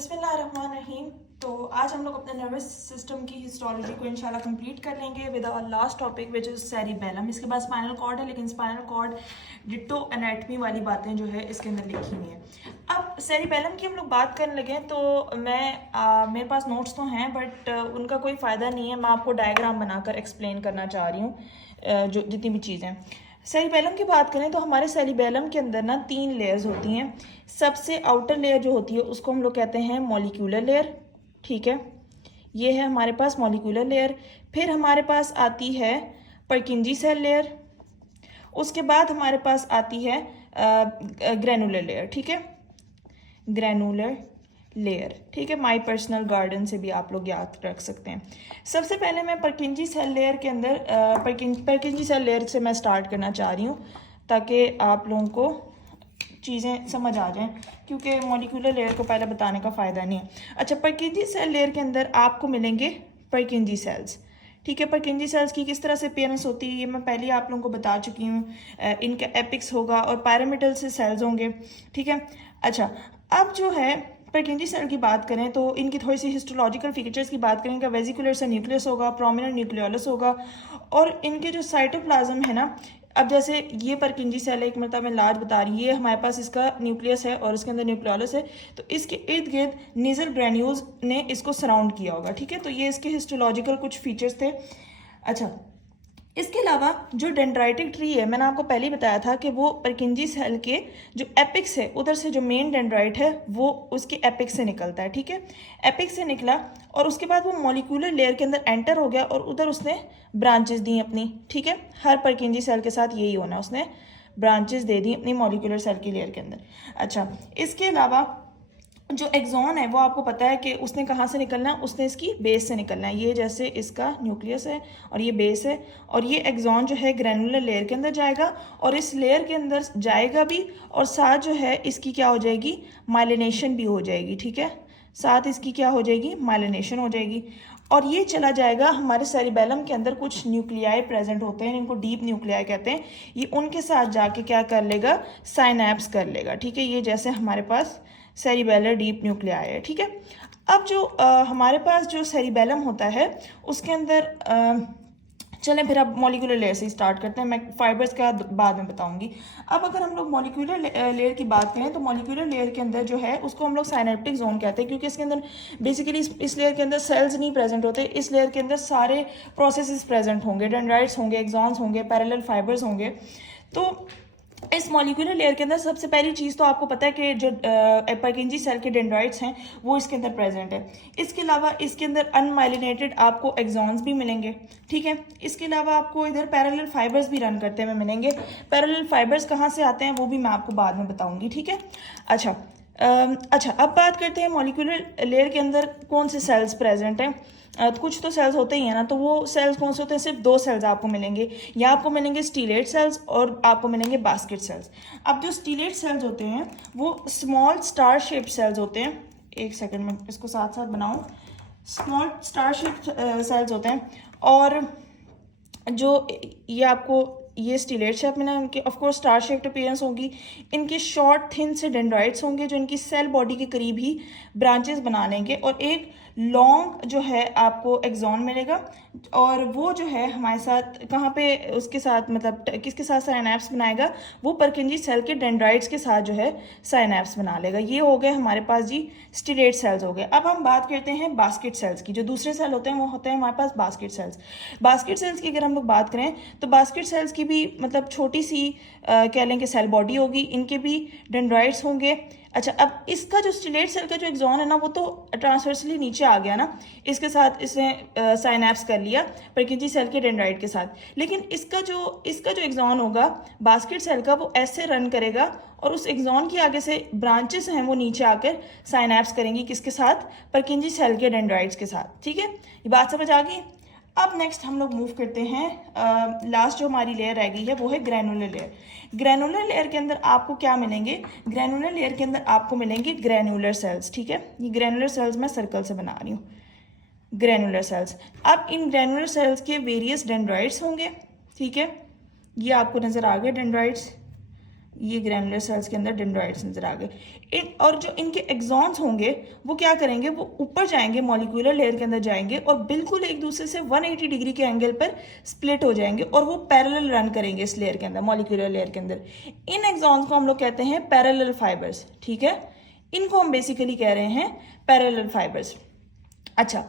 बिस्मिल्लाहिर्रहमानिर्रहीम। तो आज हम लोग अपने नर्वस सिस्टम की हिस्टोलॉजी को इंशाल्लाह कंप्लीट कर लेंगे with our last topic which is cerebellum. इसके बाद स्पाइनल कॉर्ड है, लेकिन स्पाइनल कॉर्ड डिट्टो एनाटमी वाली बातें जो है इसके अंदर लिखी हुई हैं। अब सेरिबेलम की हम लोग बात करने लगे तो मेरे पास नोट्स तो हैं बट उनका कोई फ़ायदा नहीं है। मैं आपको डायग्राम बनाकर एक्सप्लेन करना चाह रही हूँ जो जितनी भी चीज़ें। सेरिबेलम की बात करें तो हमारे सेरिबेलम के अंदर ना 3 लेयर्स होती हैं। सबसे आउटर लेयर जो होती है उसको हम लोग कहते हैं मॉलिक्यूलर लेयर, ठीक है। ये है हमारे पास मॉलिक्यूलर लेयर। फिर हमारे पास आती है परकिंजी सेल लेयर। उसके बाद हमारे पास आती है ग्रेनुलर लेयर, ठीक है, ग्रेनुलर लेयर, ठीक है। माय पर्सनल गार्डन से भी आप लोग याद रख सकते हैं। सबसे पहले मैं परकिंजी सेल लेयर के अंदर परकिंजी सेल लेयर से मैं स्टार्ट करना चाह रही हूँ ताकि आप लोगों को चीज़ें समझ आ जाएं, क्योंकि मॉलिक्यूलर लेयर को पहले बताने का फ़ायदा नहीं है। अच्छा, परकिंजी सेल लेयर के अंदर आपको मिलेंगे परकिंजी सेल्स, ठीक है। परकिंजी सेल्स की किस तरह से अपीयरेंस होती है ये मैं पहले आप लोगों को बता चुकी हूँ। इनका एपिक्स होगा और पैरामिटल से सेल्स होंगे, ठीक है। अच्छा, अब जो है परकिंजी सेल की बात करें तो इनकी थोड़ी सी हिस्टोलॉजिकल फीचर्स की बात करें। इनका वेजिकुलर से न्यूक्लियस होगा, प्रोमिनेंट न्यूक्लियोलस होगा, और इनके जो साइटोप्लाज्म है ना, अब जैसे ये परकिंजी सेल है, एक मतलब मैं लार्ज बता रही हूँ, ये हमारे पास इसका न्यूक्लियस है और इसके अंदर न्यूक्लियोलस है, तो इसके इर्द गिर्द नीजल ग्रेन्यूल्स ने इसको सराउंड किया होगा, ठीक है। तो ये इसके हिस्टोलॉजिकल कुछ फीचर्स थे। अच्छा, इसके अलावा जो डेंड्राइटिक ट्री है, मैंने आपको पहले ही बताया था कि वो परकिंजी सेल के जो एपिक्स है उधर से जो मेन डेंड्राइट है वो उसके एपिक्स से निकलता है, ठीक है। एपिक्स से निकला और उसके बाद वो मॉलिक्यूलर लेयर के अंदर एंटर हो गया और उधर उसने ब्रांचेस दी अपनी, ठीक है। हर परकिंजी सेल के साथ यही होना, उसने ब्रांचेस दे दी अपनी मॉलिक्यूलर सेल की लेयर के अंदर। अच्छा, इसके अलावा जो एक्सॉन है वो आपको पता है कि उसने कहाँ से निकलना है, उसने इसकी बेस से निकलना है। ये जैसे इसका न्यूक्लियस है और ये बेस है, और ये एक्सॉन जो है ग्रैनुलर लेयर के अंदर जाएगा और इस लेयर के अंदर जाएगा भी, और साथ जो है इसकी क्या हो जाएगी, माइलिनेशन भी हो जाएगी, ठीक है। साथ इसकी क्या हो जाएगी, माइलिनेशन हो जाएगी, और ये चला जाएगा हमारे सेरिबेलम के अंदर कुछ न्यूक्लियाई प्रेजेंट होते हैं, इनको डीप न्यूक्लियाई कहते हैं। ये उनके साथ जाके क्या कर लेगा, साइनैप्स कर लेगा, ठीक है। ये जैसे हमारे पास सेरिबेलर डीप न्यूक्लियाई है, ठीक है। अब जो हमारे पास जो सेरिबेलम होता है उसके अंदर चलें फिर अब मॉलिक्यूलर लेयर से स्टार्ट करते हैं। मैं फाइबर्स का बाद में बताऊंगी। अब अगर हम लोग मॉलिक्यूलर लेयर की बात करें तो मॉलिक्यूलर लेयर के अंदर जो है उसको हम लोग साइनेप्टिक जोन कहते हैं, क्योंकि इसके अंदर बेसिकली इस लेयर के अंदर सेल्स नहीं प्रेजेंट होते। इस लेयर के अंदर सारे प्रोसेसेस प्रेजेंट होंगे, डेंड्राइट्स होंगे, एक्सॉन्स होंगे, पैरेलल फाइबर्स होंगे। तो इस मॉलिक्यूलर लेयर के अंदर सबसे पहली चीज़ तो आपको पता है कि जो परकिंजी सेल के डेंड्राइट्स हैं वो इसके अंदर प्रेजेंट है। इसके अलावा इसके अंदर अनमाइलिनेटेड आपको एक्सॉन्स भी मिलेंगे, ठीक है। इसके अलावा आपको इधर पैरेलल फाइबर्स भी रन करते हुए मिलेंगे। पैरेलल फाइबर्स कहाँ से आते हैं वो भी मैं आपको बाद में बताऊंगी, ठीक है। अच्छा, अब बात करते हैं मॉलिक्यूलर लेयर के अंदर कौन से सेल्स प्रेजेंट हैं। कुछ तो सेल्स होते ही हैं ना, तो वो सेल्स कौन से होते हैं, सिर्फ 2 सेल्स आपको मिलेंगे। या आपको मिलेंगे स्टीलेट सेल्स और आपको मिलेंगे बास्केट सेल्स। अब जो स्टीलेट सेल्स होते हैं वो स्मॉल स्टार शेप्ड सेल्स होते हैं। एक सेकंड में इसको साथ साथ बनाऊं। स्मॉल स्टार शेप्ड सेल्स होते हैं, और जो ये आपको ये स्टीलेट शेप में ना, इनके ऑफकोर्स स्टार शेप्ड अपीयरेंस होगी। इनके शॉर्ट थिन से डेंड्राइट्स होंगे जो इनकी सेल बॉडी के करीब ही ब्रांचेस बना लेंगे, और एक लॉन्ग जो है आपको एक्सॉन मिलेगा, और वो जो है हमारे साथ कहाँ पे उसके साथ मतलब किसके साथ साइनैप्स बनाएगा, वो परकिंजी सेल के डेंड्राइट्स के साथ जो है साइनैप्स बना लेगा। ये हो गए हमारे पास जी स्टीलेट सेल्स हो गए। अब हम बात करते हैं बास्केट सेल्स की। जो दूसरे सेल होते हैं वो होते हैं हमारे पास बास्केट सेल्स। बास्केट सेल्स की अगर हम लोग बात करें तो बास्केट सेल्स की भी मतलब छोटी सी कह लें कि सेल बॉडी होगी, इनके भी डेंड्राइट्स होंगे। अच्छा, अब इसका जो स्टीलेट सेल का जो एक्सॉन है ना वो तो ट्रांसवर्सली नीचे आ गया ना, इसके साथ इसने साइनैप्स कर लिया परकिंजी सेल के डेंड्राइट के साथ, लेकिन इसका जो एक्सॉन होगा बास्केट सेल का वो ऐसे रन करेगा, और उस एक्सॉन की आगे से ब्रांचेस हैं वो नीचे आकर साइनैप्स करेंगी किसके साथ, परकिंजी सेल के डेंड्राइट्स के साथ, ठीक है। ये बात समझ आ गई। अब नेक्स्ट हम लोग मूव करते हैं। लास्ट जो हमारी लेयर रह गई है वो है ग्रैनुलर लेयर। ग्रैनुलर लेयर के अंदर आपको क्या मिलेंगे, ग्रैनुलर लेयर के अंदर आपको मिलेंगे ग्रैनुलर सेल्स, ठीक है। ये ग्रैनुलर सेल्स मैं सर्कल से बना रही हूँ, ग्रैनुलर सेल्स। अब इन ग्रैनुलर सेल्स के वेरियस डेंड्राइट्स होंगे, ठीक है। ये आपको नजर आ गए डेंड्राइट्स, ये ग्रैनुलर सेल्स के अंदर डेंड्राइट्स नजर आ गए। और जो इनके एक्सॉन्स होंगे वो क्या करेंगे, वो ऊपर जाएंगे, मॉलिक्यूलर लेयर के अंदर जाएंगे और बिल्कुल एक दूसरे से 180 डिग्री के एंगल पर स्प्लिट हो जाएंगे और वो पैरेलल रन करेंगे इस लेयर के अंदर, मॉलिक्यूलर लेयर के अंदर। इन एक्सॉन्स को हम लोग कहते हैं पैरेलल फाइबर्स, ठीक है, इनको हम बेसिकली कह रहे हैं पैरेलल फाइबर्स। अच्छा,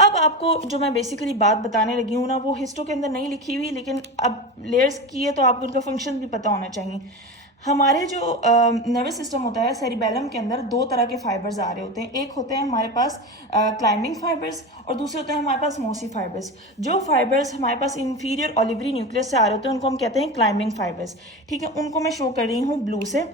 अब आपको जो मैं बेसिकली बात बताने लगी हूँ ना, वो हिस्टो के अंदर नहीं लिखी हुई, लेकिन अब लेयर्स की है तो आपको उनका फंक्शन भी पता होना चाहिए। हमारे जो नर्वस सिस्टम होता है, सेरिबेलम के अंदर दो तरह के फाइबर्स आ रहे होते हैं। एक होते हैं हमारे पास क्लाइंबिंग फाइबर्स और दूसरे होते हैं हमारे पास मोसी फाइबर्स। जो फाइबर्स हमारे पास इंफीरियर ओलिवरी न्यूक्लियस से आ रहे होते हैं उनको हम कहते हैं क्लाइंबिंग फाइबर्स, ठीक है। उनको मैं शो कर रही हूँ ब्लू से।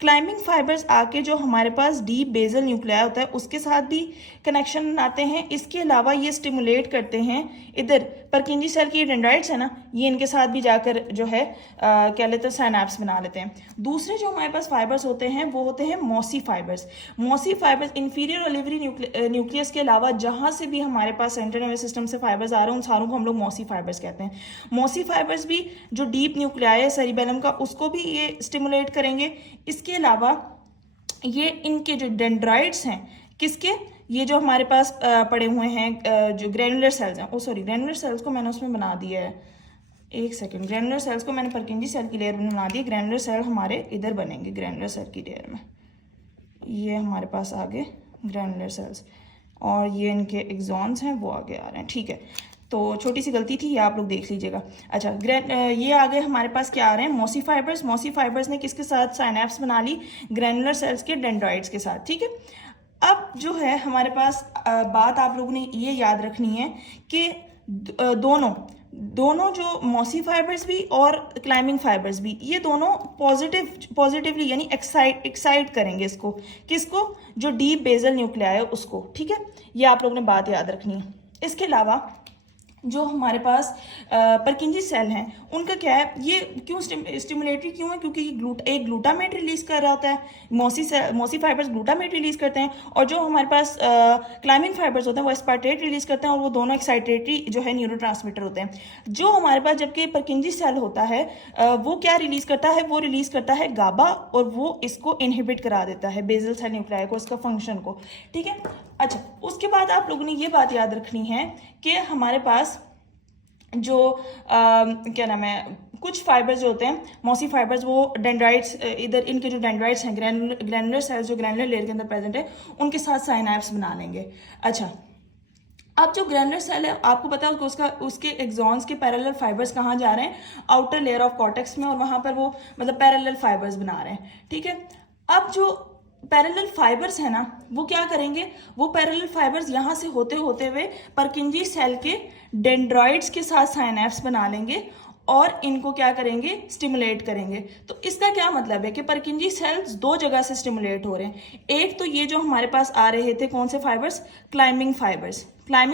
क्लाइंबिंग फाइबर्स आके जो हमारे पास डीप बेजल न्यूक्लियाई होता है उसके साथ भी कनेक्शन बनाते हैं। इसके अलावा ये स्टिमुलेट करते हैं, इधर परकिंजी सेल की डेंड्राइट्स है ना, ये इनके साथ भी जाकर जो है क्या लेते हैं, साइनैप्स बना लेते हैं। दूसरे जो हमारे पास फाइबर्स होते हैं वो होते हैं mossy fibres. Mossy fibres inferior olivary nucleus के अलावा जहाँ से भी हमारे पास सेंट्रल नर्वस सिस्टम से फाइबर्स आ रहे हैं उन सारों को हम लोग मॉसी फाइबर्स कहते हैं। मॉसी फाइबर्स भी जो डीप न्यूक्लियाई है सेरिबेलम का उसको भी ये स्टिमुलेट करेंगे। इसके अलावा ये इनके जो डेंड्राइट्स हैं, किसके, ये जो हमारे पास पड़े हुए हैं जो ग्रैनुलर सेल्स हैं, सॉरी ग्रैनुलर सेल्स को मैंने उसमें बना दिया है, एक सेकंड, ग्रैनुलर सेल्स को मैंने परकिंजी सेल की लेयर में बना दी। ग्रैनुलर सेल हमारे इधर बनेंगे, ग्रैनुलर सेल की लेयर में ये हमारे पास आगे ग्रैनुलर सेल्स और ये इनके एक्सॉन्स हैं वो आगे आ रहे हैं, ठीक है। तो छोटी सी गलती थी, ये आप लोग देख लीजिएगा। अच्छा, ये आगे हमारे पास क्या आ रहे हैं, मॉसी फाइबर्स। मॉसी फाइबर्स ने किसके साथ साइनैप्स बना ली, ग्रैनुलर सेल्स के डेंड्राइट्स के साथ, ठीक है। अब जो है हमारे पास बात आप लोगों ने ये याद रखनी है कि दोनों जो मॉसी फाइबर्स भी और क्लाइंबिंग फाइबर्स भी, ये दोनों पॉजिटिवली यानी एक्साइट करेंगे इसको, किसको, जो डीप बेजल न्यूक्लियाई है उसको, ठीक है। ये आप लोगों ने बात याद रखनी है। इसके अलावा जो हमारे पास परकिंजी सेल हैं उनका क्या है, ये क्यों स्टिमुलेटरी क्यों है, क्योंकि एक ग्लूटामेट रिलीज कर रहा होता है, मॉसी फाइबर्स ग्लूटामेट रिलीज करते हैं और जो हमारे पास क्लाइंबिंग फाइबर्स होते हैं वो एस्पार्टेट रिलीज करते हैं और वो दोनों एक्साइटेटरी जो है न्यूरोट्रांसमीटर होते हैं। जो हमारे पास जबकि परकिंजी सेल होता है वो क्या रिलीज करता है, वो रिलीज करता है गाबा और वो इसको इनहिबिट करा देता है बेजल सेल न्यूक्लियाई को, उसका फंक्शन को, ठीक है। अच्छा, उसके बाद आप लोगों ने ये बात याद रखनी है कि हमारे पास जो क्या नाम है, कुछ फाइबर्स जो होते हैं मॉसी फाइबर्स, वो डेंड्राइट्स, इधर इनके जो डेंड्राइट्स हैं ग्रैनुलर सेल्स जो ग्रैनुलर लेयर के अंदर प्रेजेंट है उनके साथ साइनैप्स बना लेंगे। अच्छा, अब जो ग्रैनुलर सेल है आपको पता है उसके एक्सॉन्स के पैरेलल फाइबर्स कहाँ जा रहे हैं, आउटर लेयर ऑफ कॉर्टेक्स में, और वहाँ पर वो मतलब पैरेलल फाइबर्स बना रहे हैं, ठीक है। अब जो पैरेलल फाइबर्स है ना वो क्या करेंगे, वो पैरेलल फाइबर्स यहाँ से होते होते हुए परकिंजी सेल के डेंड्राइट्स के साथ साइनैप्स बना लेंगे और इनको क्या करेंगे, स्टिमुलेट करेंगे। तो इसका क्या मतलब है कि परकिंजी सेल्स दो जगह से स्टिमुलेट हो रहे हैं। एक तो ये जो हमारे पास आ रहे थे कौन से फाइबर्स, क्लाइंबिंग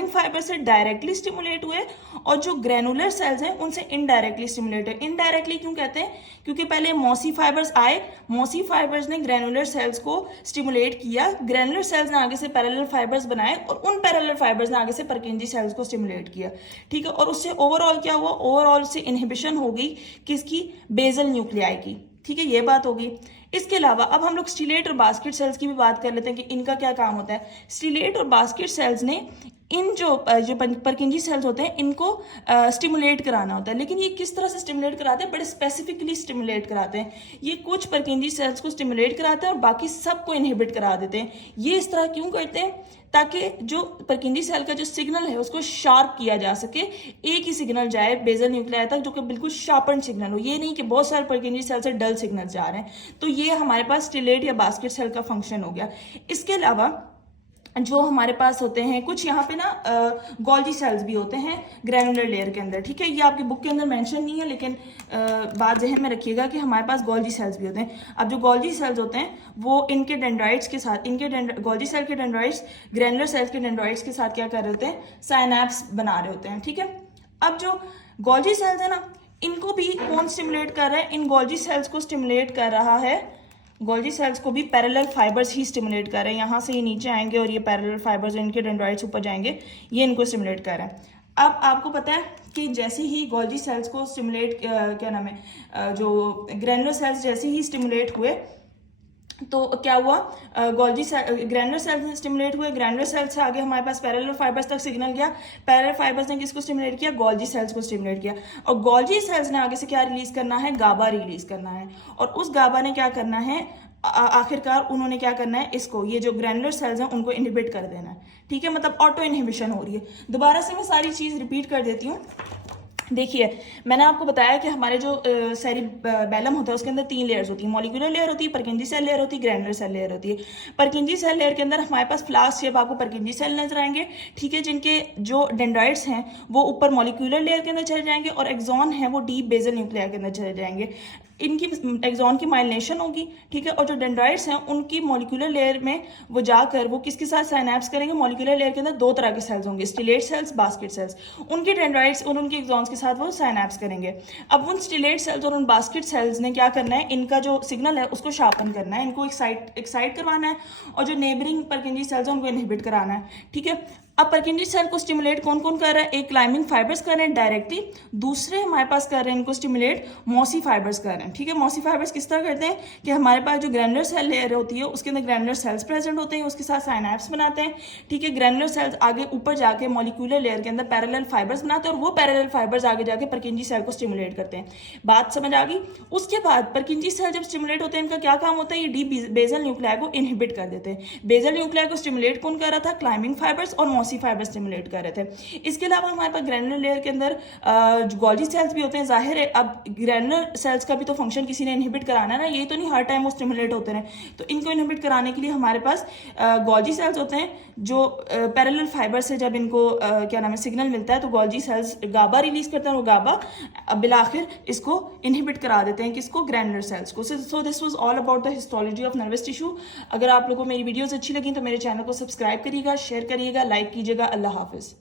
फाइबर्स से डायरेक्टली स्टिमुलेट हुए और जो ग्रैनुलर सेल्स हैं उनसे इनडायरेक्टली स्टिमुलेट है। इनडायरेक्टली क्यों कहते हैं, क्योंकि पहले मॉसी फाइबर्स आए, मॉसी फाइबर्स ने ग्रैनुलर सेल्स को स्टिमुलेट किया, ग्रैनुलर सेल्स ने आगे से पैरेलल फाइबर्स बनाए और उन पैरेलल फाइबर्स ने आगे से परकिंजी सेल्स को स्टिमुलेट किया, ठीक है। और उससे ओवरऑल क्या हुआ, ओवरऑल से इनहिबिशन हो गई किसकी, बेजल न्यूक्लियाई की, ठीक है, ये बात होगी। इसके अलावा अब हम लोग स्टिलेट और बास्केट सेल्स की भी बात कर लेते हैं कि इनका क्या काम होता है। स्टिलेट और बास्केट सेल्स ने इन जो परकिंजी सेल्स होते हैं इनको स्टिमुलेट कराना होता है, लेकिन ये किस तरह से स्टिमुलेट कराते हैं, बड़े स्पेसिफिकली स्टिमुलेट कराते हैं। ये कुछ परकिंजी सेल्स को स्टिमुलेट कराते हैं और बाकी सबको इनहिबिट करा देते हैं। ये इस तरह क्यों करते हैं, ताकि जो परकिंजी सेल का जो सिग्नल है उसको शार्प किया जा सके, एक ही सिग्नल जाए बेजल न्यूक्लियाई तक जो कि बिल्कुल शार्पन सिग्नल हो, ये नहीं कि बहुत सारे परकिंजी सेल से डल सिग्नल जा रहे हैं। तो ये हमारे पास स्टिलेट या बास्केट सेल का फंक्शन हो गया। इसके अलावा जो हमारे पास होते हैं कुछ यहाँ पे ना गोल्जी सेल्स भी होते हैं ग्रैनुलर लेयर के अंदर, ठीक है। ये आपकी बुक के अंदर मेंशन नहीं है, लेकिन बात जहन में रखिएगा कि हमारे पास गोल्जी सेल्स भी होते हैं। अब जो गोल्जी सेल्स होते हैं वो इनके डेंड्राइट्स के साथ, गोल्जी सेल के डेंड्राइट्स ग्रैनुलर सेल्स के डेंड्राइट्स के साथ क्या कर रहे होते हैं, साइनैप्स बना रहे होते हैं, ठीक है। अब जो गोल्जी सेल्स है ना इनको भी कौन स्टिमुलेट कर रहा है, इन गोल्जी सेल्स को स्टिमुलेट कर रहा है, गोल्जी सेल्स को भी पैरेलल फाइबर्स ही स्टिमुलेट कर रहे हैं। यहाँ से ये नीचे आएंगे और ये पैरेलल फाइबर्स इनके डेंड्राइट्स ऊपर जाएंगे, ये इनको स्टिमुलेट कर रहे हैं। अब आपको पता है कि जैसे ही गोल्जी सेल्स को स्टिमुलेट क्या नाम है जो ग्रैनुलर सेल्स जैसे ही स्टिमुलेट हुए तो क्या हुआ, गोल्जी ग्रैनुलर सेल्स स्टिमुलेट हुए, ग्रैनुलर सेल्स से आगे हमारे पास पैरेलल फाइबर्स तक सिग्नल गया, पैरेलल फाइबर्स ने किसको स्टिमुलेट किया, गोल्जी सेल्स को स्टिमुलेट किया, और गोल्जी सेल्स ने आगे से क्या रिलीज करना है, गाबा रिलीज करना है, और उस गाबा ने क्या करना है, आखिरकार उन्होंने क्या करना है, इसको ये जो ग्रैनुलर सेल्स हैं उनको इनहिबिट कर देना है, ठीक है, मतलब ऑटो इनहिबिशन हो रही है। दोबारा से मैं सारी चीज रिपीट कर देती हूँ। देखिए मैंने आपको बताया कि हमारे जो सेरिबैलम होता है उसके अंदर 3 लेयर्स होती है, मॉलिक्यूलर लेयर होती है, परकिंजी सेल लेयर होती है, ग्रैनुलर सेल लेयर होती है। परकिंजी सेल लेयर के अंदर हमारे पास फ्लास्क शेप आपको परकिंजी सेल नजर आएंगे, ठीक है, जिनके जो डेंड्राइट्स हैं वो ऊपर मॉलिक्यूलर लेयर के अंदर चले जाएंगे और एक्सॉन है वो डीप बेसल न्यूक्लिया के अंदर चले जाएंगे। इनकी एक्सॉन की माइलिनेशन होगी, ठीक है, और जो डेंड्राइट्स हैं उनकी मॉलिक्यूलर लेयर में वो जाकर वो किसके साथ साइनैप्स करेंगे, मॉलिक्यूलर लेयर के अंदर 2 तरह के सेल्स होंगे, स्टिलेट सेल्स, बास्केट सेल्स, उनके डेंड्राइट्स और उनके एक्सॉन्स के साथ वो साइनैप्स करेंगे। अब उन स्टिलेट सेल्स और उन बास्केट सेल्स ने क्या करना है, इनका जो सिग्नल है उसको शार्पन करना है, इनको एक्साइट करवाना है, और जो नेबरिंग परकिंजी सेल्स हैं उनको इनहिबिट कराना है, ठीक है। अब परकिंजी सेल को स्टिमुलेट कौन कौन कर रहा है, एक क्लाइमिंग फाइबर्स कर रहे हैं डायरेक्टली, दूसरे हमारे पास कर रहे हैं इनको स्टिमुलेट मॉसी फाइबर्स कर रहे हैं, ठीक है। मॉसी फाइबर्स किस तरह करते हैं कि हमारे पास जो ग्रैनुलर सेल लेयर होती है उसके अंदर ग्रैनुलर सेल्स प्रेजेंट होते हैं, उसके साथ साइनैप्स बनाते हैं, ठीक है। ग्रैनुलर सेल्स आगे ऊपर जाके मॉलिक्यूलर लेयर के अंदर पैरेलल फाइबर्स बनाते हैं और वो पैरेलल फाइबर्स आगे जाके परकिंजी सेल को स्टिमुलेट करते हैं। बात समझ आ गई। उसके बाद परकिंजी सेल जब स्टिमुलेट होते हैं इनका क्या काम होता है, ये डीप बेसल न्यूक्लिया को इनहिबिट कर देते हैं। बेसल न्यूक्लिया को स्टिमुलेट कौन कर रहा था, क्लाइमिंग फाइबर्स और मॉसी फाइबर्स स्टिमुलेट कर रहे थे। इसके अलावा हमारे पास ग्रैनुलर लेयर के अंदर गोल्जी सेल्स भी होते हैं, जाहिर है अब ग्रैनुलर सेल्स का भी तो फंक्शन किसी ने इनहिबिट कराना है ना, ये तो नहीं हर टाइम वो स्टिमुलेट होते रहे, तो इनको इनहिबिट कराने के लिए हमारे पास गोल्जी सेल्स होते हैं जो पैरेलल फाइबर से जब इनको क्या नाम है सिग्नल मिलता है तो गोल्जी सेल्स गाबा रिलीज करते हैं, वो गाबा बिलाखिर इसको इनहिबिट करा देते हैं, किसको, ग्रैनुलर सेल्स को। So this was all about the histology of nervous tissue. अगर आप लोगों को मेरी वीडियोस अच्छी लगी तो मेरे चैनल को सब्सक्राइब करिएगा, शेयर करिएगा, लाइक कीजिएगा। अल्लाह हाफिज।